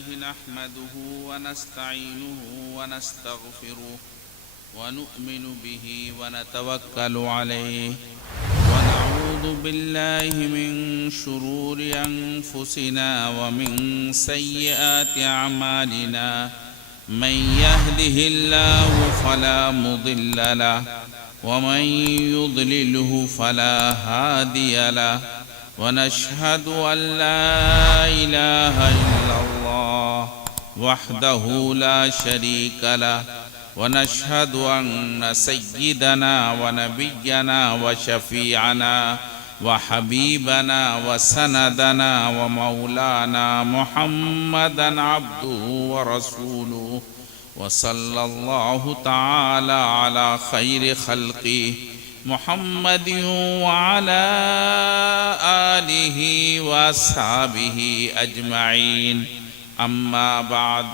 لله نحمده ونستعينه ونستغفره ونؤمن به ونتوكل عليه ونعوذ بالله من شرور أنفسنا ومن سيئات أعمالنا من يهده الله فلا مضل له ومن يضلله فلا هادي له ونشهد أن لا إله إلا الله وحده لا شريك له ونشهد أن سيدنا ونبينا وشفيعنا وحبيبنا وسندنا ومولانا محمدا عبده ورسوله وصلى الله تعالى على خير خلقه محمد وعلى آله وأصحابه أجمعين أما بعد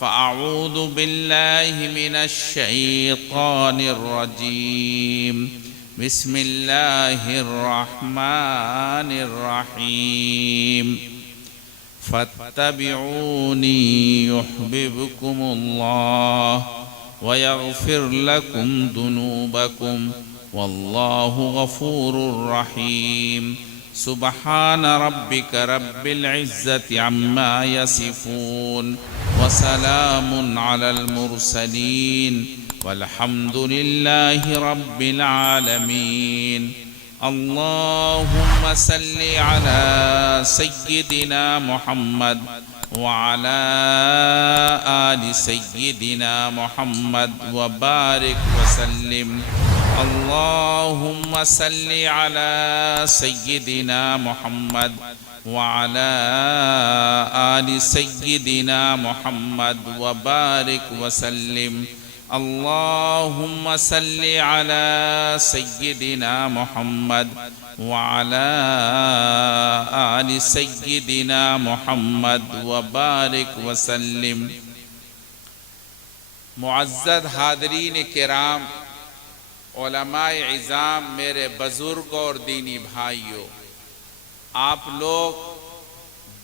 فأعوذ بالله من الشيطان الرجيم بسم الله الرحمن الرحيم فاتبعوني يحببكم الله ويغفر لكم ذنوبكم والله غفور رحيم سبحان ربك رب العزة عما يصفون وسلام على المرسلين والحمد لله رب العالمين اللهم صل على سيدنا محمد وعلى آل سيدنا محمد وبارك وسلم اللهم صل على سيدنا محمد وعلى آل سيدنا محمد وبارك وسلم اللهم صل على سيدنا محمد وعلى آل سيدنا محمد وبارك وسلم معزز حاضرین کرام، علماء عظام، میرے بزرگ اور دینی بھائیوں، آپ لوگ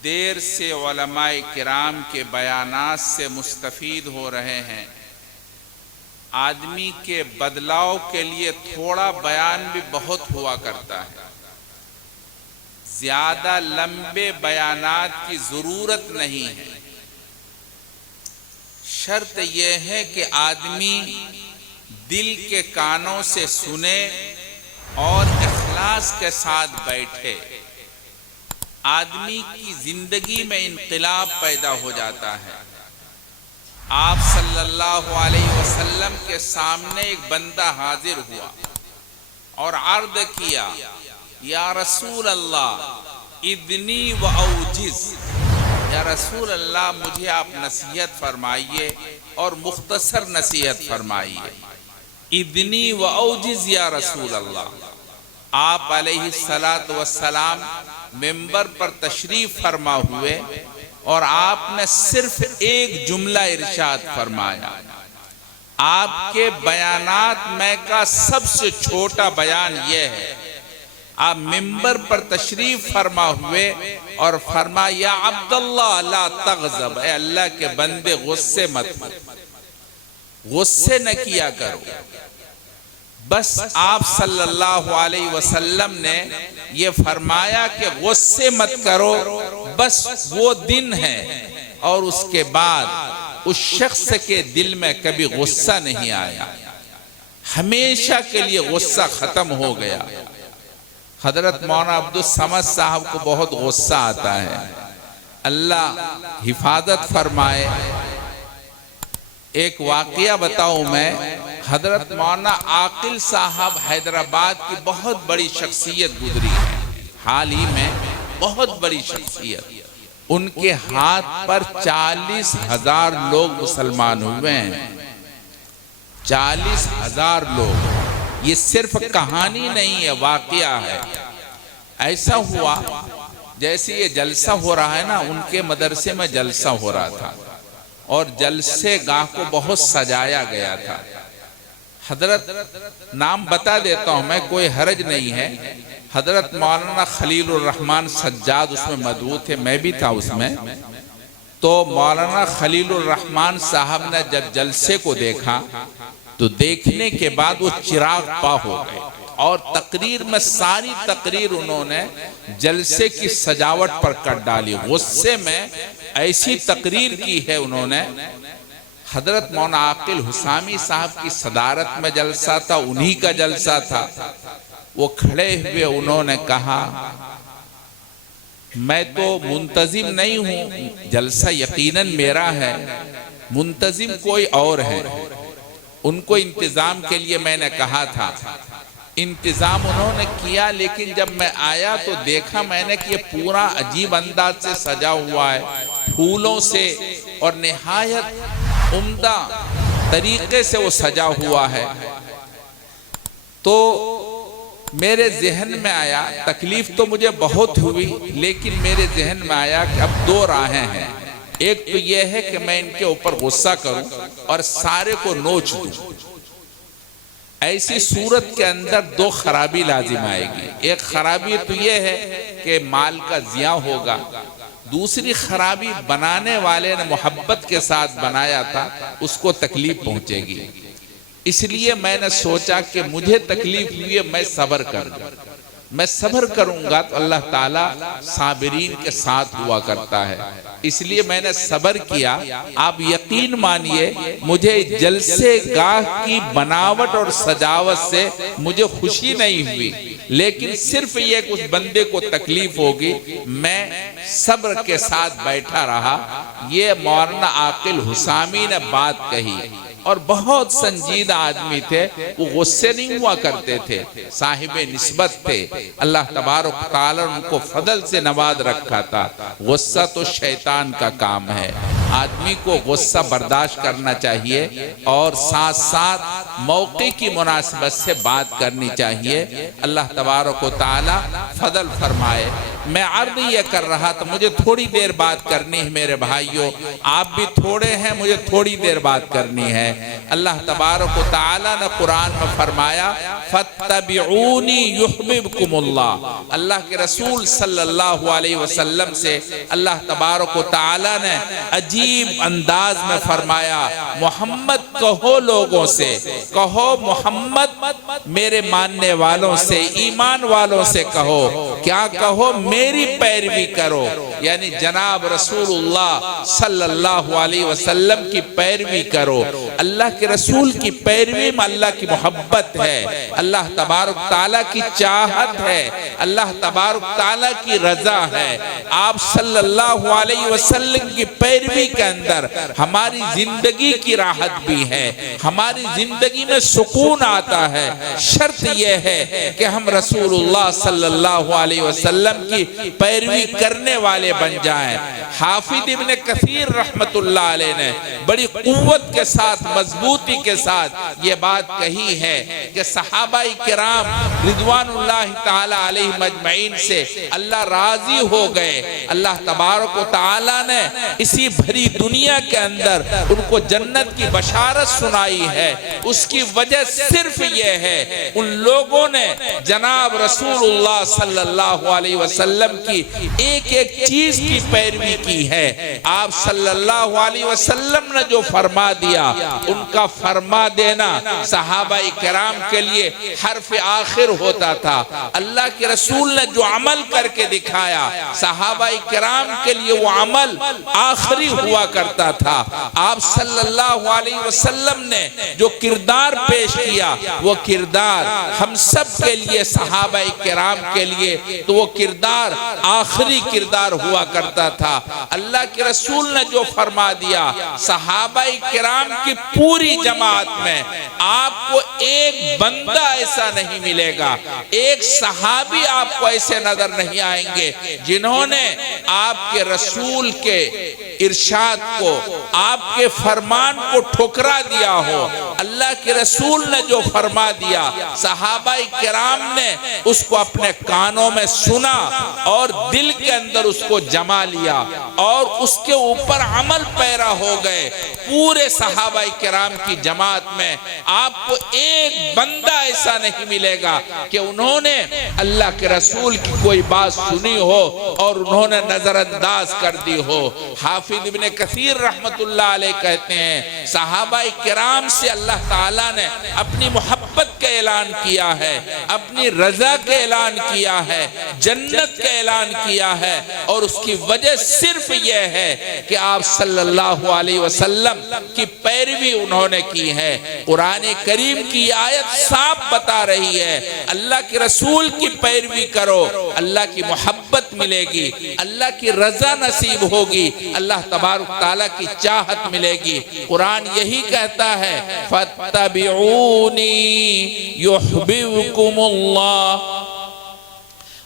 دیر سے علماء کرام کے بیانات سے مستفید ہو رہے ہیں۔ آدمی کے بدلاؤ کے لیے تھوڑا بیان بھی بہت ہوا کرتا ہے، زیادہ لمبے بیانات کی ضرورت نہیں ہے۔ شرط یہ ہے کہ آدمی دل کے کانوں سے سنے اور اخلاص کے ساتھ بیٹھے۔ آدمی کی زندگی میں انقلاب پیدا ہو جاتا ہے۔ آپ صلی اللہ علیہ وسلم کے سامنے ایک بندہ حاضر ہوا اور عرض کیا، یا رسول اللہ اذنی و اوجز، یا رسول اللہ مجھے آپ نصیحت فرمائیے اور مختصر نصیحت فرمائیے۔ اذنی و اوجز یا رسول اللہ۔ آپ علیہ السلام منبر پر تشریف فرما ہوئے اور آپ نے صرف ایک جملہ ارشاد فرمایا۔ آپ کے بیانات میں کا سب سے چھوٹا بیان یہ ہے، آپ منبر پر تشریف فرما ہوئے اور فرمایا، یا عبداللہ لا تغضب، اے اللہ کے بندے غصے مت ہو، غصے نہ کیا کرو۔ بس آپ صلی اللہ علیہ وسلم نے یہ فرمایا کہ غصے مت کرو، بس وہ دن ہے اور اس کے بعد اس شخص کے دل میں کبھی غصہ نہیں آیا، ہمیشہ کے لیے غصہ ختم ہو گیا۔ حضرت مولانا عبدالصمد صاحب کو بہت غصہ آتا ہے، اللہ حفاظت فرمائے۔ ایک واقعہ بتاؤں میں، حضرت مولانا عاقل صاحب حیدرآباد کی بہت بڑی شخصیت گزری ہے، حال ہی میں بہت بڑی شخصیت۔ ان کے ہاتھ پر 40,000 لوگ مسلمان ہوئے ہیں، 40,000 لوگ۔ یہ صرف کہانی نہیں ہے، واقعہ ہے۔ ایسا ہوا جیسے یہ جلسہ ہو رہا ہے نا، ان کے مدرسے میں جلسہ ہو رہا تھا اور جلسے گاہ کو بہت سجایا گیا تھا۔ حضرت نام بتا دیتا ہوں میں، کوئی حرج نہیں ہے، حضرت مولانا خلیل الرحمن سجاد اس میں مدعو تھے، میں بھی تھا اس میں۔ تو مولانا خلیل الرحمن صاحب نے جب جلسے کو دیکھا تو دیکھنے کے بعد وہ چراغ پا ہو گئے، اور تقریر میں ساری تقریر انہوں نے جلسے کی سجاوٹ پر کر ڈالی۔ غصے میں ایسی تقریر کی ہے انہوں نے۔ حضرت مولانا عاقل حسامی صاحب کی صدارت میں جلسہ تھا، انہی کا جلسہ تھا۔ وہ کھڑے ہوئے انہوں نے کہا میں تو منتظم نہیں ہوں، جلسہ یقیناً میرا ہے، منتظم کوئی اور ہے۔ ان کو انتظام کے لیے میں نے کہا تھا، انتظام انہوں نے کیا، لیکن جب میں آیا تو دیکھا میں نے کہ یہ پورا عجیب انداز سے سجا ہوا ہے، پھولوں سے، اور نہایت عمدہ طریقے سے وہ سجا ہوا ہے۔ تو میرے ذہن میں آیا، تکلیف تو مجھے بہت ہوئی، لیکن میرے ذہن میں آیا کہ اب دو راہیں ہیں۔ ایک تو یہ ہے کہ میں ان کے اوپر غصہ کروں اور سارے کو نوچ دوں۔ ایسی صورت کے اندر دو خرابی لازم آئے گی۔ ایک خرابی تو یہ ہے کہ مال کا ضیاع ہوگا، دوسری خرابی بنانے والے نے محبت کے ساتھ بنایا تھا، اس کو تکلیف پہنچے گی۔ اس لیے میں نے سوچا کہ مجھے تکلیف ہوئی ہے، میں صبر کروں، میں صبر کروں گا تو اللہ تعالیٰ صابرین کے ساتھ ہوا کرتا ہے۔ اس لیے میں نے صبر کیا۔ آپ یقین مانیے مجھے جلسے گاہ کی بناوٹ اور سجاوٹ سے مجھے خوشی نہیں ہوئی، لیکن صرف یہ کہ اس بندے کو تکلیف ہوگی، میں صبر کے ساتھ بیٹھا رہا۔ یہ مولانا عاقل حسامی نے بات کہی، اور بہت سنجیدہ آدمی تھے، وہ غصے نہیں ہوا کرتے تھے، صاحب نسبت تھے۔ اللہ تبارک تعالیٰ ان کو فضل سے نواز رکھا تھا۔ غصہ تو شیطان کا کام ہے، آدمی کو غصہ برداشت کرنا چاہیے، اور ساتھ ساتھ موقع کی مناسبت سے بات کرنی چاہیے۔ اللہ تبارک و تعالیٰ فضل فرمائے۔ میں عرض یہ کر رہا تھا، مجھے تھوڑی دیر بات کرنی ہے میرے بھائیوں، آپ بھی تھوڑے ہیں، مجھے تھوڑی دیر بات کرنی ہے۔ اللہ تبارک و تعالیٰ نے قرآن میں فرمایا فَاتَّبِعُونِي يُحْبِبْكُمُ اللَّهُ۔ اللہ کے رسول صلی اللہ علیہ وسلم سے اللہ تبارک و تعالیٰ نے عجیب انداز میں فرمایا محمد کہو لوگوں سے، کہو محمد میرے ماننے والوں سے، ایمان والوں سے کہو، کیا کہو؟ میری پیروی کرو، یعنی جناب رسول اللہ صلی اللہ علیہ وسلم کی پیروی کرو۔ اللہ کے رسول کی پیروی میں اللہ کی محبت ہے، اللہ تبارک تعالیٰ کی چاہت ہے، اللہ تبارک تعالیٰ کی رضا ہے۔ آپ صلی اللہ علیہ وسلم کی پیروی کے اندر ہماری زندگی کی راحت بھی ہے، ہماری زندگی میں سکون آتا ہے۔ شرط یہ ہے کہ ہم رسول اللہ صلی اللہ علیہ وسلم کی پیروی کرنے والے بن جائیں۔ حافظ ابن کثیر رحمت اللہ علیہ نے بڑی قوت کے ساتھ، مضبوطی کے ساتھ یہ بات کہی ہے کہ صحابہ کرام رضوان اللہ تعالی علیہ مجمعین سے اللہ راضی ہو گئے۔ اللہ تبارک و تعالی نے اسی بھری دنیا کے اندر ان کو جنت کی بشارت سنائی ہے۔ اس کی وجہ صرف یہ ہے ان لوگوں نے جناب رسول اللہ صلی اللہ علیہ وسلم کی ایک ایک چیز کی پیروی کی ہے۔ آپ صلی اللہ علیہ وسلم نے جو فرما دیا، ان کا فرما دینا صحابہ کرام کے لیے حرف آخر ہوتا تھا۔ اللہ کے رسول نے جو عمل کر کے دکھایا، صحابہ کرام کے لیے وہ عمل آخری ہوا کرتا تھا۔ آپ صلی اللہ علیہ وسلم نے جو کردار پیش کیا، وہ کردار ہم سب کے لیے، صحابہ کرام کے لیے تو وہ کردار آخری کردار ہوا کرتا تھا۔ اللہ کے رسول نے جو فرما دیا، صحابہ کرام کی پوری جماعت میں آپ کو ایک بندہ ایسا نہیں ملے گا، ایک صحابی آپ کو ایسے نظر نہیں آئیں گے جنہوں نے آپ کے رسول کے ارشاد کو، آپ کے فرمان کو ٹھکرا دیا ہو۔ اللہ اللہ کے رسول نے جو فرما دیا صحابہ کرام نے اس کو اپنے کانوں میں سنا اور دل کے اندر اس کو جما لیا اور اس کے اوپر عمل پیرا ہو گئے۔ پورے صحابہ کرام کی جماعت میں آپ کو ایک بندہ ایسا نہیں ملے گا کہ انہوں نے اللہ کے رسول کی کوئی بات سنی ہو اور انہوں نے نظر انداز کر دی ہو۔ حافظ ابن کثیر رحمت اللہ علیہ کہتے ہیں صحابہ کرام سے اللہ تعالیٰ نے اپنی محبت کا اعلان کیا ہے، اپنی رضا کا اعلان کیا ہے، جنت کا اعلان کیا ہے، اور اس کی وجہ صرف یہ ہے کہ آپ صلی اللہ علیہ وسلم کی پیروی انہوں نے کی ہے۔ قرآن کریم کی آیت صاف بتا رہی ہے اللہ کے رسول کی پیروی کرو، اللہ کی محبت ملے گی، اللہ کی رضا نصیب ہوگی، اللہ تبارک تعالیٰ کی چاہت ملے گی۔ قرآن یہی کہتا ہے فَاتَّبِعُونِي يُحْبِبْكُمُ اللَّهُ۔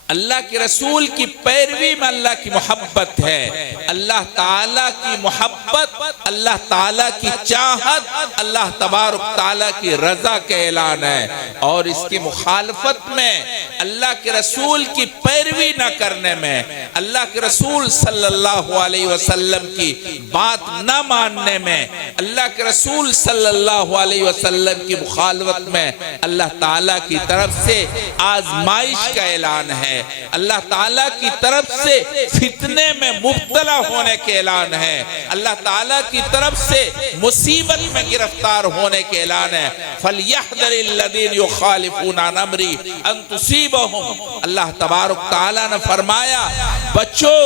اللہ کے رسول کی پیروی میں اللہ کی محبت ہے، اللہ تعالیٰ کی محبت، اللہ تعالیٰ کی چاہت، اللہ تبارک تعالیٰ کی رضا کا اعلان ہے، اور اس کی مخالفت میں اللہ کے رسول کی پیروی نہ کرنے میں، اللہ کے رسول صلی اللہ علیہ وسلم کی بات نہ ماننے میں، اللہ کے رسول صلی اللہ علیہ وسلم کی مخالفت میں اللہ تعالیٰ کی طرف سے آزمائش کا اعلان ہے، اللہ تعالیٰ کی طرف سے فتنے میں مبتلا ہونے کے اعلان ہے، اللہ تعالیٰ کی طرف سے مصیبت میں گرفتار ہونے کے اعلان ہے۔ فَلْيَحْذَرِ الَّذِينَ يُخَالِفُونَ عَنْ أَمْرِهِ أَن تُصِيبَهُمْ۔ اللہ تبارک تعالیٰ نے فرمایا بچو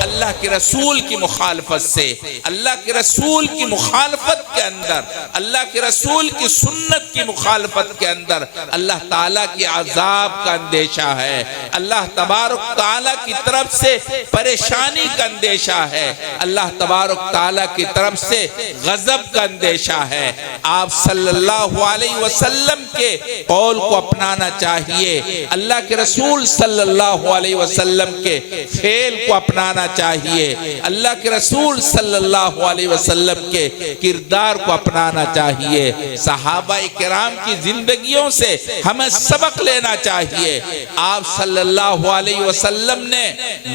اللہ کے رسول کی مخالفت سے، اللہ کے رسول کی مخالفت کے اندر، اللہ کے رسول کی سنت کی مخالفت کے اندر اللہ تعالیٰ کی عذاب کا اندیشہ ہے، اللہ تبارک تعالیٰ کی طرف سے پریشانی کا اندیشہ ہے، اللہ تبارک تعالیٰ کی طرف سے غضب کا اندیشہ ہے۔ آپ صلی اللہ علیہ وسلم کے قول کو اپنانا چاہیے، اللہ کے رسول صلی اللہ علیہ وسلم کے فعل کو اپنانا چاہیے، اللہ کے رسول صلی اللہ علیہ وسلم کے کردار کو اپنانا چاہیے۔ صحابہ کرام کی زندگیوں سے ہمیں سبق لینا چاہیے۔ آپ صلی اللہ علیہ وسلم نے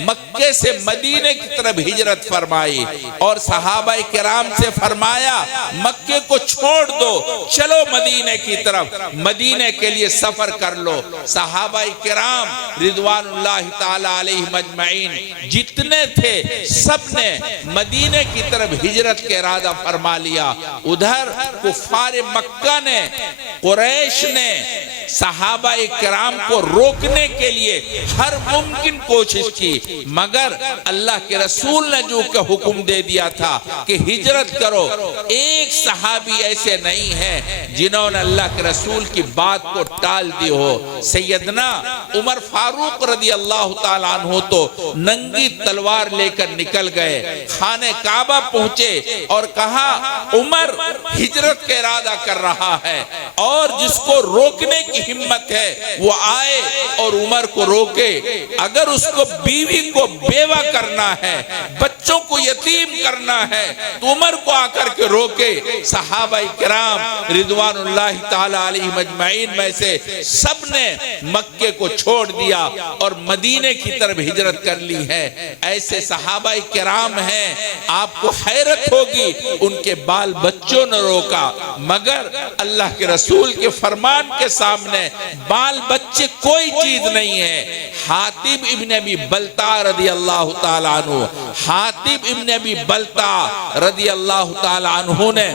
مکے سے مدینے کی طرف ہجرت فرمائی اور صحابہ کرام سے فرمایا مکے کو چھوڑ دو، چلو مدینے کی طرف، مدینے کے لیے سفر کر لو۔ صحابہ کرام رضوان اللہ تعالی علیہ مجمعین جتنے تھے سب نے مدینے کی طرف ہجرت کے ارادہ فرما لیا۔ ادھر کفار مکہ نے، قریش نے صحابہ کرام کو روکنے کے لیے ہر ممکن کوشش کی، مگر اللہ کے رسول نے جو کہ حکم دے دیا تھا کہ ہجرت کرو، ایک صحابی ایسے نہیں ہے جنہوں نے اللہ کے رسول کی بات کو ٹال دی ہو۔ سیدنا عمر فاروق رضی اللہ تعالیٰ عنہ تو ننگی تلوار لے کر نکل گئے، خانہ کعبہ پہنچے اور کہا عمر ہجرت کا ارادہ کر رہا ہے، اور جس کو روکنے کی ہمت ہے وہ آئے اور عمر کو روکے۔ اگر اس کو بیوی کو بیوہ کرنا ہے، بچوں کو یتیم کرنا ہے تو عمر کو آ کر کے روکے۔ صحابہ کرام رضوان اللہ تعالی علیہ مجمعین میں سے سب نے مکے کو چھوڑ دیا اور مدینے کی طرف ہجرت کر لی ہے۔ ایسے صحابہ کرام ہیں، آپ کو حیرت ہوگی ان کے بال بچوں نے روکا، مگر اللہ کے رسول کے فرمان کے سامنے بال بچے کوئی چیز نہیں ہے۔ حاتب ابن ابی بلتع رضی اللہ تعالیٰ عنہ، حاتب ابن ابی بلتع رضی اللہ تعالیٰ عنہ نے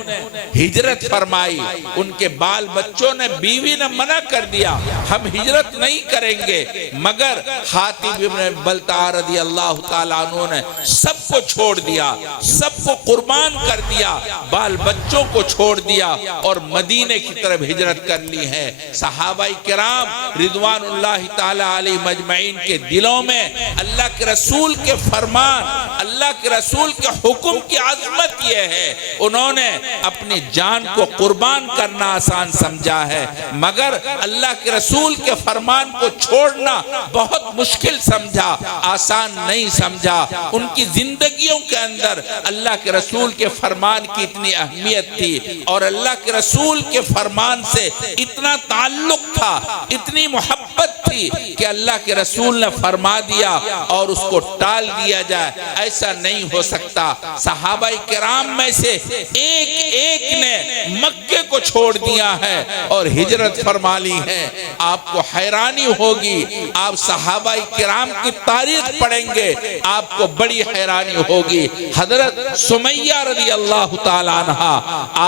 ہجرت فرمائی، ان کے بال بچوں نے، بیوی نے منع کر دیا ہم ہجرت نہیں کریں گے، مگر حاتب ابن ابی بلتع رضی اللہ تعالیٰ عنہ نے سب کو چھوڑ دیا، سب کو قربان کر دیا، بال بچوں کو چھوڑ دیا اور مدینے کی طرف ہجرت کر لی ہے۔ صحابہ کرام رضوان اللہ تعالی علیہ مجمعین کے دلوں میں اللہ کے رسول کے فرمان، اللہ اللہ کے رسول کے حکم کی عظمت یہ ہے، انہوں نے اپنی جان کو قربان کرنا آسان سمجھا ہے، مگر اللہ کے رسول کے فرمان کو چھوڑنا بہت مشکل سمجھا، آسان نہیں سمجھا۔ ان کی زندگیوں کے اندر اللہ کے رسول کے فرمان کی اتنی اہمیت تھی اور اللہ کے رسول کے فرمان سے اتنا تعلق تھا، اتنی محبت تھی کہ اللہ کے رسول نے فرما دیا اور اس کو ٹال دیا جائے، ایسا نہیں ہو سکتا۔ صحابہ کرام میں سے ایک ایک نے مکے کو چھوڑ دیا ہے اور ہجرت فرما لی ہے۔ آپ کو حیرانی ہوگی، آپ صحابہ کرام کی تاریخ پڑھیں گے آپ کو بڑی حیرانی ہوگی۔ حضرت سمیہ رضی اللہ تعالیٰ عنہ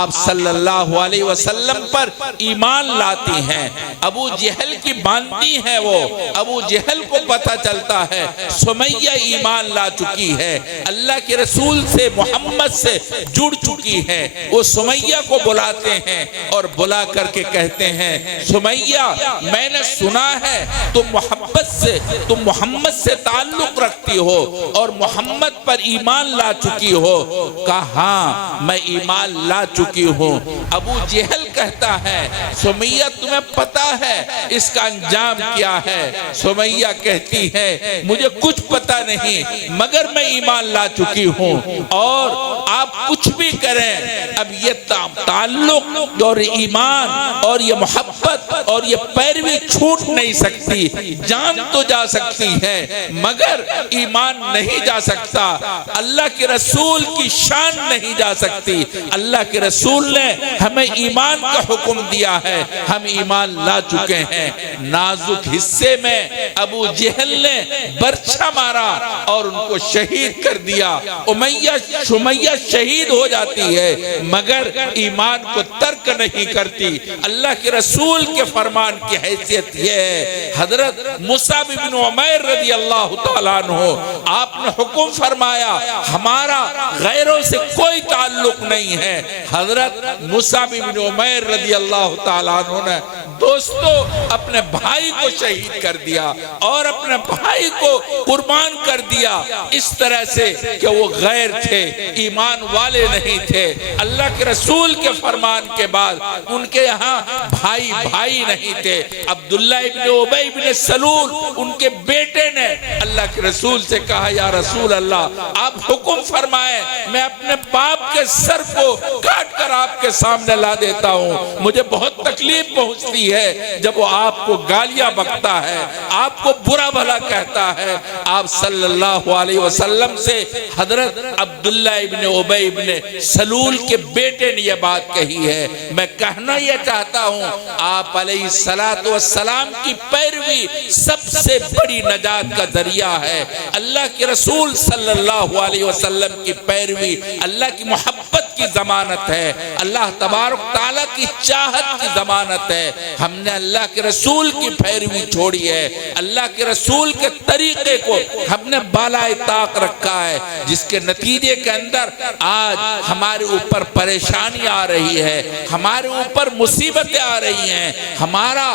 آپ صلی اللہ علیہ وسلم پر ایمان لاتی ہیں، ابو جہل کی باندی ہے وہ، ابو جہل کو پتہ چلتا ہے سمیہ ایمان لا چکی ہے، اللہ کے رسول سے محمد سے جڑ چکی ہے۔ وہ سمیہ کو بلاتے ہیں اور بلا کر کے کہتے ہیں سمیہ میں نے سنا ہے تم محمد سے تعلق رکھتی ہو اور محمد پر ایمان لا چکی ہو۔ کہا ہاں میں ایمان لا چکی ہوں۔ ابو جہل کہتا ہے سمیہ تمہیں پتا ہے اس کا انجام کیا ہے؟ سمیہ کہتی ہے مجھے کچھ پتا نہیں مگر میں ایمان لا چکی ہوں، اور آپ کچھ بھی کریں اب یہ تعلق اور ایمان اور یہ محبت اور یہ پیروی چھوٹ نہیں سکتی۔ جان تو جا سکتی ہے مگر ایمان نہیں جا سکتا، اللہ کے رسول کی شان نہیں جا سکتی۔ اللہ کے رسول نے ہمیں ایمان کا حکم دیا ہے، ہم ایمان لا چکے ہیں۔ نازک حصے میں ابو جہل نے برچھا مارا اور ان کو شہید کر دیا۔ سمیہ شہید ہو جاتی ہے مگر ایمان کو ترک نہیں کرتی۔ اللہ کے رسول کے فرمان کی حیثیت یہ ہے۔ حضرت مصعب بن عمیر رضی اللہ تعالیٰ عنہ آپ نے حکم فرمایا ہمارا غیروں سے کوئی تعلق نہیں ہے۔ حضرت مصعب بن عمیر رضی اللہ تعالیٰ عنہ نے دوستو اپنے بھائی کو شہید کر دیا اور اپنے بھائی کو قربان کر دیا، اس طرح سے کہ وہ غیر تھے، ایمان والے نہیں تھے۔ اللہ کے رسول کے فرمان کے بعد ان کے یہاں بھائی نہیں تھے۔ عبداللہ ابن ابی ابن سلول ان کے بیٹے نے اللہ کے رسول سے کہا یا رسول اللہ آپ حکم فرمائیں میں اپنے باپ کے سر کو کاٹ کر آپ کے سامنے لا دیتا ہوں، مجھے بہت تکلیف پہنچتی ہے جب وہ آپ کو گالیاں بکتا ہے، آپ کو برا بھلا کہتا ہے۔ آپ صلی اللہ علیہ وسلم سے حضرت عبداللہ ابن ابی ابن سلول کے بیٹے نے یہ بات کہی ہے۔ میں کہنا یہ چاہتا ہوں آپ علیہ السلام کی پیروی سب سے بڑی نجات کا ذریعہ ہے۔ اللہ کے رسول صلی اللہ علیہ وسلم کی پیروی اللہ کی محبت کی ضمانت ہے، اللہ تبارک تعالیٰ کی چاہت کی ضمانت ہے۔ ہم نے اللہ کے رسول کی پیروی چھوڑی ہے، اللہ کے رسول کے طریقے کو ہم نے بالائے طاق رکھا ہے، جس کے نتیجے کے اندر آج ہمارے اوپر پریشانی آ رہی ہے، ہمارے اوپر مصیبتیں آ رہی ہیں، ہمارا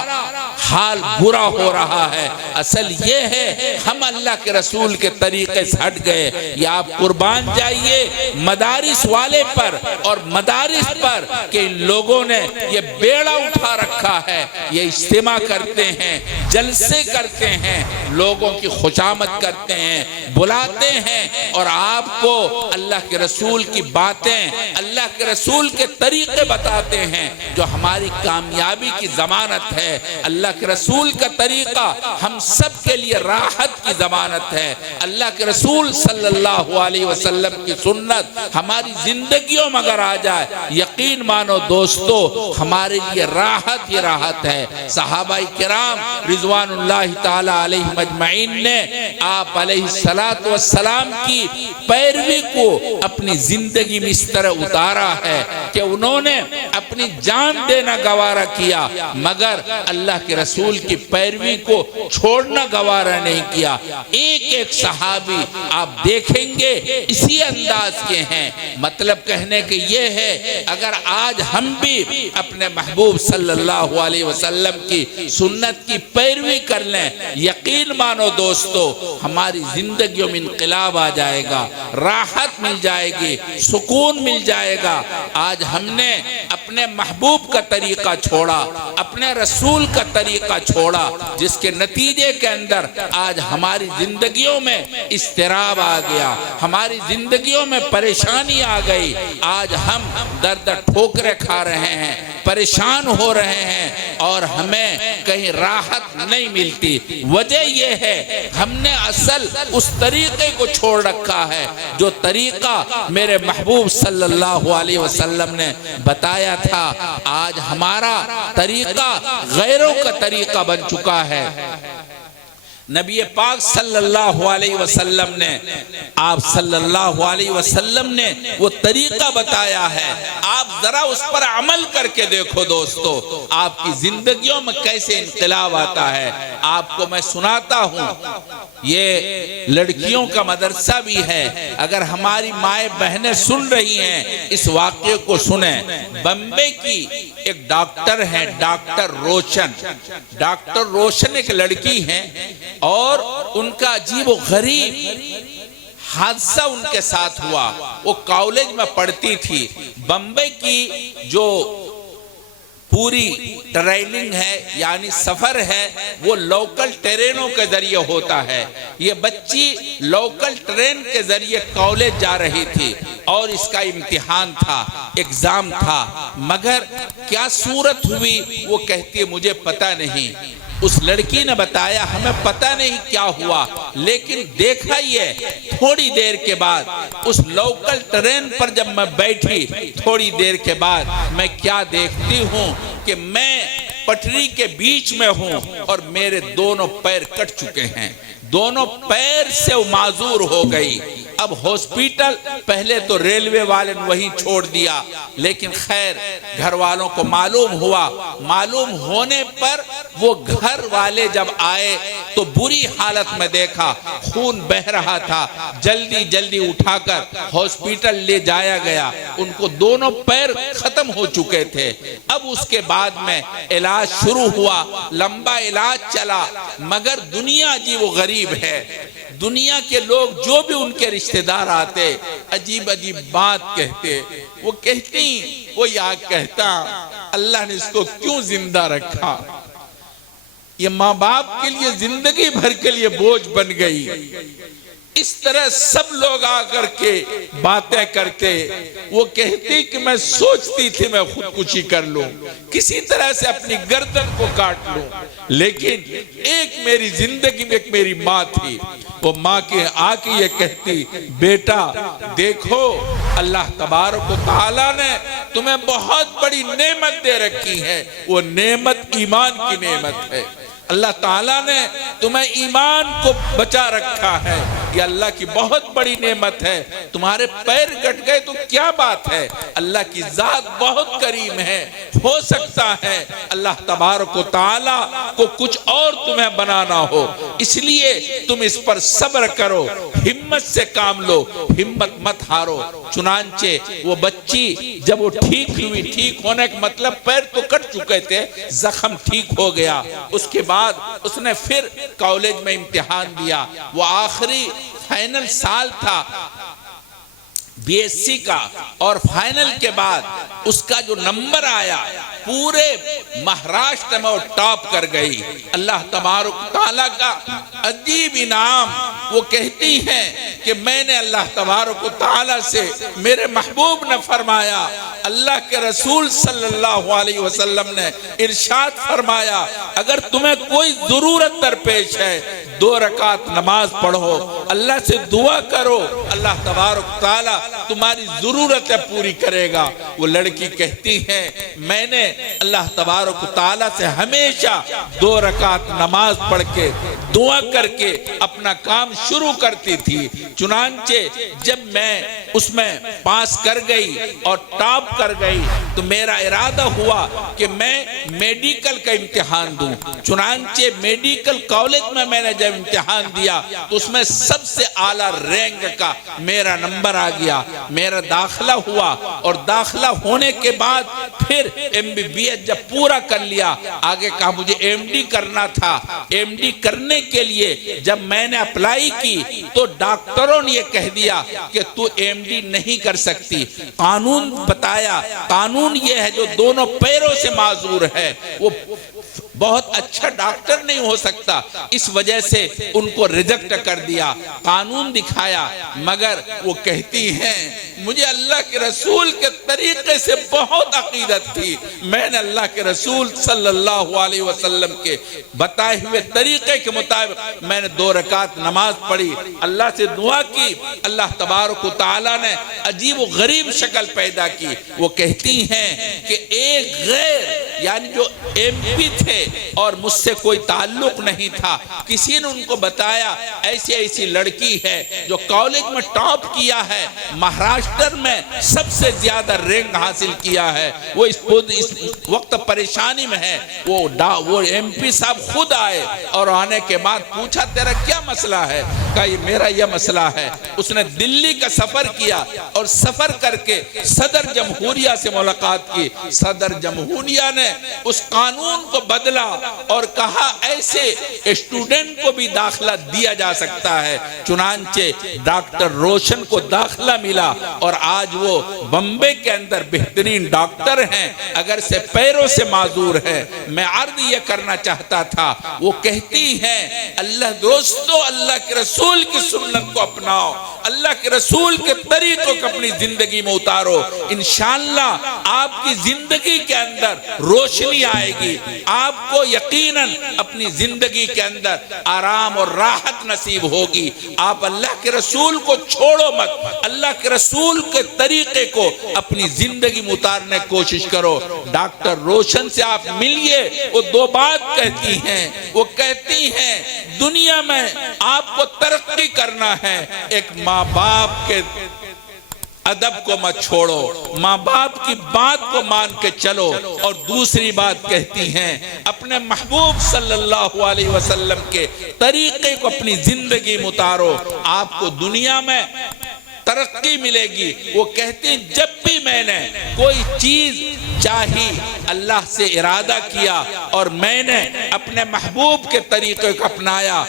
حال برا ہو رہا ہے۔ اصل یہ ہے ہم اللہ کے رسول کے طریقے سے ہٹ گئے۔ یا آپ قربان جائیے مدارس والے پر اور مدارس پر کہ ان لوگوں نے یہ بیڑا اٹھا رکھا ہے، یہ اجتماع کرتے ہیں، جلسے کرتے ہیں، لوگوں کی خوشامد کرتے ہیں، بلاتے ہیں اور آپ کو اللہ کے رسول کی باتیں، اللہ کے رسول کے طریقے بتاتے ہیں جو ہماری کامیابی کی ضمانت ہے۔ اللہ کے رسول کا طریقہ ہم سب کے لیے راحت کی ضمانت ہے۔ اللہ کے رسول صلی اللہ علیہ وسلم کی سنت ہماری زندگیوں میں اگر آ جائے یقین مانو دوستو ہمارے لیے راحت ہی راحت ہے۔ صحابہ کرام رضوان اللہ تعالی علیہم اجمعین نے آپ علیہ السلام کی پیروی کو اپنی زندگی میں اس طرح اتارا ہے کہ انہوں نے اپنی جان دینا گوارا کیا، مگر اللہ کے رسول کی پیروی کو چھوڑنا گوارا نہیں کیا۔ ایک ایک صحابی آپ دیکھیں گے اسی انداز کے ہیں۔ مطلب کہنے کہ یہ ہے، اگر آج ہم بھی اپنے محبوب صلی اللہ علیہ وسلم کی سنت کی پیروی کر لیں، یقین مانو دوستو ہماری زندگیوں میں انقلاب آ جائے گا، راحت مل جائے گی، سکون مل جائے گا۔ آج ہم نے اپنے محبوب کا طریقہ چھوڑا، اپنے رسول کا طریقہ چھوڑا، جس کے نتیجے کے اندر آج ہماری زندگیوں میں اضطراب آ گیا، ہماری زندگیوں میں پریشانی آ گئی۔ آج ہم درد ٹھوکریں کھا رہے ہیں، پریشان ہو رہے ہیں، اور ہمیں کہیں راحت نہیں ملتی۔ وجہ یہ ہے ہم نے اصل اس طریقے کو چھوڑ رکھا ہے جو طریقہ میرے محبوب صلی اللہ علیہ وسلم نے بتایا تھا۔ آج ہمارا طریقہ غیروں کا طریقہ بن چکا ہے۔ نبی پاک صلی اللہ علیہ وسلم نے، آپ صلی اللہ علیہ وسلم نے وہ طریقہ بتایا ہے، آپ ذرا اس پر عمل کر کے دیکھو دوستو، آپ کی زندگیوں میں کیسے انقلاب آتا ہے۔ آپ کو میں سناتا ہوں، یہ لڑکیوں کا مدرسہ بھی ہے، اگر ہماری مائیں بہنیں سن رہی ہیں اس واقعے کو سنیں۔ بمبے کی ایک ڈاکٹر ہے، ڈاکٹر روشن۔ ڈاکٹر روشن ایک لڑکی ہے، اور ان کا عجیب و غریب حادثہ ان کے ساتھ ہوا۔ وہ کالج میں پڑھتی تھی۔ بمبئی کی جو پوری ٹریننگ ہے یعنی سفر ہے وہ لوکل ٹرینوں کے ذریعے ہوتا ہے۔ یہ بچی لوکل ٹرین کے ذریعے کالج جا رہی تھی، اور اس کا امتحان تھا، ایگزام تھا، مگر کیا صورت ہوئی وہ کہتی ہے مجھے پتہ نہیں۔ اس لڑکی نے بتایا ہمیں پتہ نہیں کیا ہوا، لیکن دیکھا یہ تھوڑی دیر کے بعد اس لوکل ٹرین پر جب میں بیٹھی، تھوڑی دیر کے بعد میں کیا دیکھتی ہوں کہ میں پٹری کے بیچ میں ہوں اور میرے دونوں پیر کٹ چکے ہیں، دونوں پیر سے وہ معذور ہو گئی۔ اب ہاسپیٹل پہلے تو ریلوے والے نے وہیں چھوڑ دیا، لیکن خیر گھر والوں کو معلوم ہوا۔ معلوم ہونے پر وہ گھر والے جب آئے تو بری حالت میں دیکھا، خون بہ رہا تھا، جلدی جلدی اٹھا کر ہاسپیٹل لے جایا گیا۔ ان کو دونوں پیر ختم ہو چکے تھے۔ اب اس کے بعد میں علاج شروع ہوا، لمبا علاج چلا، مگر دنیا عجیب و غریب ہے۔ دنیا کے لوگ جو بھی ان کے رشتہ دار آتے عجیب عجیب بات کہتے۔ وہ کہتی وہ یا کہتا اللہ نے اس کو کیوں زندہ رکھا، یہ ماں باپ کے لیے زندگی بھر کے لیے بوجھ بن گئی۔ اس طرح سب لوگ آ کر کے باتیں کرتے۔ وہ کہتی کہ میں سوچتی تھی میں خودکشی کر لوں، کسی طرح سے اپنی گردن کو کاٹ لوں، لیکن ایک میری زندگی میں ایک میری ماں تھی۔ وہ ماں کے آ کے یہ کہتی بیٹا دیکھو اللہ تبارک و تعالیٰ نے تمہیں بہت بڑی نعمت دے رکھی ہے، وہ نعمت ایمان کی نعمت ہے۔ اللہ تعالیٰ نے تمہیں ایمان کو بچا رکھا ہے، یہ اللہ کی بہت بڑی نعمت ہے۔ تمہارے پیر کٹ گئے تو کیا بات ہے، اللہ کی ذات بہت کریم ہے، ہو سکتا ہے اللہ تبارک و تعالیٰ کو کچھ اور تمہیں بنانا ہو، اس لیے تم اس پر صبر کرو، ہمت سے کام لو، ہمت مت ہارو۔ چنانچہ وہ بچی جب وہ ٹھیک ہوئی، ٹھیک ہونے کا مطلب پیر تو کٹ چکے تھے، زخم ٹھیک ہو گیا۔ اس کے بعد اس نے پھر کالج میں امتحان دیا، وہ آخری فائنل سال تھا بی ایس سی کا، اور فائنل کے بعد اس کا جو نمبر آیا پورے مہاراشٹر میں وہ ٹاپ کر گئی۔ اللہ تبارک تعالیٰ کا عجیب انعام۔ وہ کہتی ہیں کہ میں نے اللہ تبارک تعالیٰ سے، میرے محبوب نے فرمایا، اللہ کے رسول صلی اللہ علیہ وسلم نے ارشاد فرمایا اگر تمہیں کوئی ضرورت درپیش ہے 2 رکعت نماز پڑھو، اللہ سے دعا کرو، اللہ تبارک تعالیٰ تمہاری ضرورتیں پوری کرے گا۔ وہ لڑکی کہتی ہے میں نے اللہ تبارک و تعالیٰ سے ہمیشہ 2 رکعت نماز پڑھ کے دعا کر کے اپنا کام شروع کرتی تھی۔ چنانچہ جب میں اس میں پاس کر گئی اور ٹاپ کر گئی تو میرا ارادہ ہوا کہ میں میڈیکل کا امتحان دوں۔ چنانچہ میڈیکل کالج میں نے جب امتحان دیا تو اس میں سب سے اعلیٰ رینک کا میرا نمبر آ گیا، میرا داخلہ ہوا، اور داخلہ ہونے کے بعد پھر MBBS جب پورا کر لیا، آگے کہا مجھے MD کرنا تھا۔ MD کرنے کے لیے جب میں نے اپلائی کی تو ڈاکٹروں نے یہ کہہ دیا کہ تو MD نہیں کر سکتی۔ قانون بتایا، قانون یہ ہے جو دونوں پیروں سے معذور ہے وہ بہت اچھا ڈاکٹر نہیں ہو سکتا، اس وجہ سے ان کو ریجیکٹ کر دیا۔ قانون دکھایا، مگر وہ کہتی ہیں مجھے اللہ کے رسول کے طریقے سے بہت عقیدت تھی، میں نے اللہ کے رسول صلی اللہ علیہ وسلم کے بتائے ہوئے طریقے کے مطابق میں نے 2 رکعت نماز پڑھی، اللہ سے دعا کی، اللہ تبارک و تعالیٰ نے عجیب و غریب شکل پیدا کی۔ وہ کہتی ہیں کہ ایک غیر یعنی جو MP تھے اور مجھ سے کوئی تعلق نہیں تھا، کسی نے ان کو بتایا ایسی ایسی لڑکی ہے جو کالج میں ٹاپ کیا ہے، مہاراشٹر میں سب سے زیادہ رینک حاصل کیا ہے، وہ اس وقت پریشانی میں ہے۔ وہ MP صاحب خود آئے اور آنے کے بعد پوچھا تیرا کیا مسئلہ ہے؟ کہا یہ میرا یہ مسئلہ ہے۔ اس نے دلی کا سفر کیا اور سفر کر کے صدر جمہوریہ سے ملاقات کی۔ صدر جمہوریہ نے اس قانون کو بدلا اور کہا ایسے اسٹوڈنٹ کو بھی داخلہ دیا جا سکتا ہے۔ چنانچہ ڈاکٹر روشن کو داخلہ ملا اور آج وہ بمبے کے اندر بہترین ڈاکٹر ہیں، اگر سے پیروں سے معذور ہے۔ میں عرض یہ کرنا چاہتا تھا، وہ کہتی ہیں اللہ دوستو اللہ کے رسول کی سنت کو اپناؤ، اللہ کے رسول کے طریقوں کو اپنی زندگی میں اتارو، انشاءاللہ آپ کی زندگی کے اندر روشنی آئے گی، آپ کو یقیناً اپنی زندگی کے اندر آرام اور راحت نصیب ہوگی۔ آپ اللہ کے رسول کو چھوڑو مت، اللہ کے رسول کے طریقے کو اپنی زندگی میں اتارنے کی کوشش کرو۔ ڈاکٹر روشن سے آپ ملیے، وہ 2 بات کہتی ہیں، وہ کہتی ہیں دنیا میں آپ کو ترقی کرنا ہے، ایک ماں باپ کے ادب کو مت چھوڑو، ماں باپ کی بات کو مان کے چلو، اور دوسری بات کہتی ہیں اپنے محبوب صلی اللہ علیہ وسلم کے طریقے کو اپنی زندگی میں اتارو، آپ کو دنیا میں ترقی ملے گی۔ وہ کہتے ہیں جب بھی میں نے کوئی چیز چاہی اللہ سے ارادہ کیا اور میں نے اپنے محبوب کے طریقے کو اپنایا،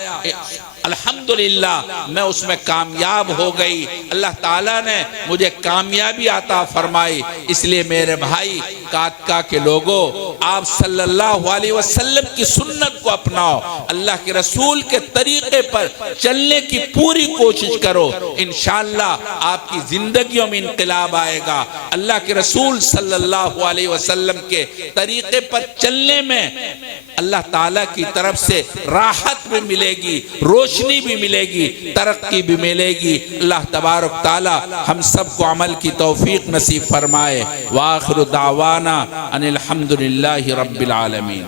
الحمدللہ میں اس میں کامیاب ہو گئی، اللہ تعالیٰ نے مجھے کامیابی عطا فرمائی۔ اس لیے میرے بھائی کاتکا کے لوگوں، آپ صلی اللہ علیہ وسلم کی سنت کو اپناؤ، اللہ کے رسول کے طریقے پر چلنے کی پوری کوشش کرو، انشاءاللہ آپ کی زندگیوں میں انقلاب آئے گا۔ اللہ کے رسول صلی اللہ علیہ وسلم کے طریقے پر چلنے میں اللہ تعالیٰ کی طرف سے راحت بھی ملے گی، روشنی بھی ملے گی، ترقی بھی ملے گی۔ اللہ تبارک تعالیٰ ہم سب کو عمل کی توفیق نصیب فرمائے۔ وآخر دعوانا ان الحمدللہ رب العالمین۔